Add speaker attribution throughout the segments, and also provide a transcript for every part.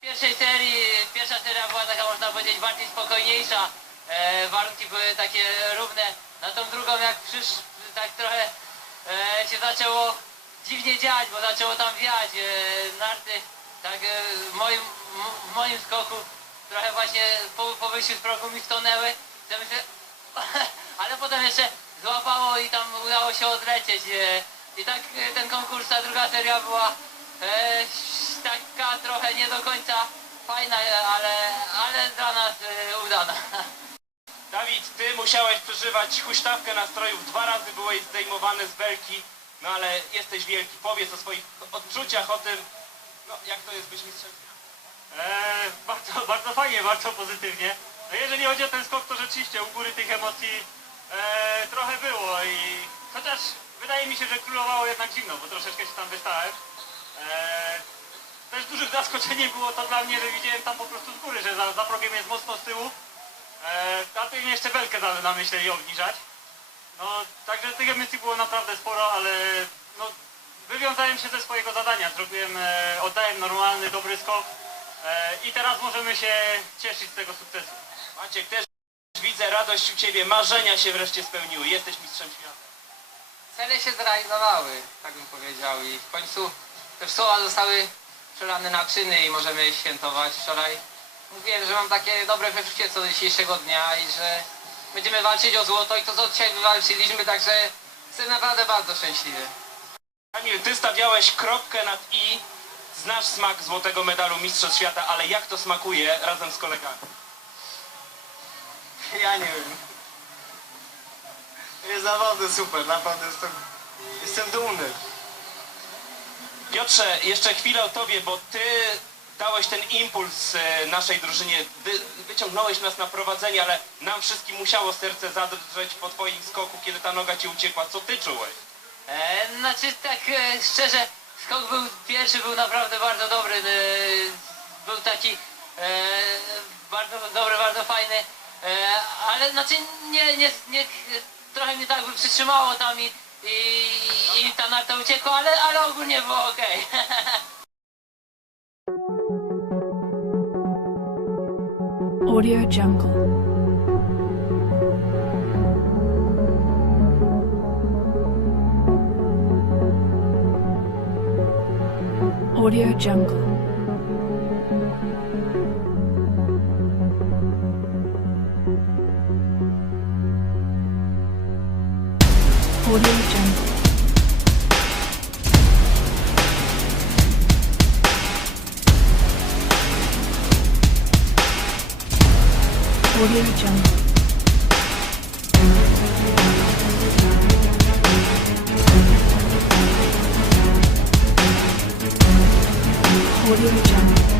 Speaker 1: W pierwszej serii, pierwsza seria była taka można powiedzieć bardziej spokojniejsza. E, warunki były takie równe. Na tą drugą jak przysz, tak trochę e, się zaczęło dziwnie dziać, bo zaczęło tam wiać. E, narty tak e, w, moim, w moim skoku trochę właśnie po, po wyjściu z progu mi wtonęły. Ja myślę, ale potem jeszcze złapało i tam udało się odlecieć. E, I tak e, ten konkurs, ta druga seria była e, taka trochę nie do końca fajna, ale, ale dla nas e, udana.
Speaker 2: Dawid, ty musiałeś przeżywać huśtawkę nastrojów. Dwa razy byłeś zdejmowany z belki, no ale jesteś wielki. Powiedz o swoich odczuciach, o tym, no jak to jest być mistrzem.
Speaker 3: Eee, bardzo, bardzo fajnie, bardzo pozytywnie. No jeżeli chodzi o ten skok, to rzeczywiście u góry tych emocji eee, trochę było i chociaż wydaje mi się, że królowało jednak zimno, bo troszeczkę się tam wystałem. Eee, też dużym zaskoczeniem było to dla mnie, że widziałem tam po prostu z góry, że za, za progiem jest mocno z tyłu. Eee, a tu im jeszcze belkę za- namyśleli obniżać. No, także tych emocji było naprawdę sporo, ale no, wywiązałem się ze swojego zadania. Zrobiłem, e, oddałem normalny, dobry skok e, i teraz możemy się cieszyć z tego sukcesu.
Speaker 2: Maciek, też widzę radość u ciebie, marzenia się wreszcie spełniły. Jesteś mistrzem świata.
Speaker 4: Cele się zrealizowały, tak bym powiedział i w końcu te słowa zostały przelane na czyny i możemy świętować. Wczoraj mówiłem, że mam takie dobre wyczucie co do dzisiejszego dnia i że będziemy walczyć o złoto i to co dzisiaj wywalczyliśmy, także jestem naprawdę bardzo szczęśliwy.
Speaker 2: Kamil, ty stawiałeś kropkę nad i. Znasz smak złotego medalu Mistrzostw Świata, ale jak to smakuje razem z kolegami?
Speaker 5: Ja nie wiem. Jest naprawdę super, naprawdę jestem, jestem dumny.
Speaker 2: Piotrze, jeszcze chwilę o tobie, bo ty dałeś ten impuls e, naszej drużynie, wy, wyciągnąłeś nas na prowadzenie, ale nam wszystkim musiało serce zadrżeć po twoim skoku, kiedy ta noga ci uciekła. Co ty czułeś?
Speaker 1: E, znaczy tak e, szczerze, skok był pierwszy, był naprawdę bardzo dobry. E, był taki e, bardzo dobry, bardzo fajny. E, ale znaczy nie, nie, nie, trochę mnie tak by przytrzymało tam i, i, i ta narta uciekła, ale, ale ogólnie było okej.
Speaker 6: Audio Jungle. Audio Jungle. 오디오 좀. 오디오 좀. 오디오 좀.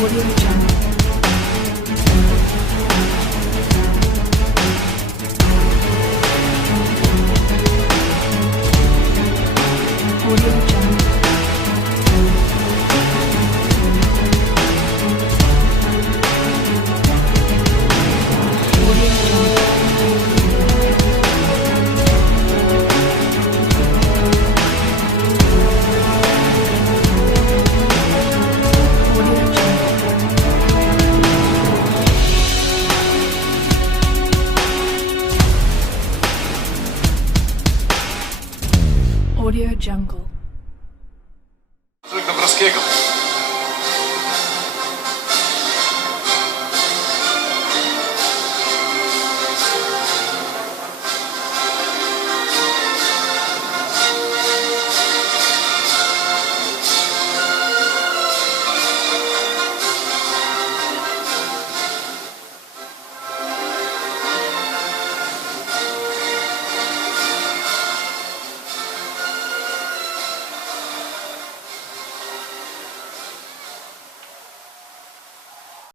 Speaker 6: Audio Jungle. Audio.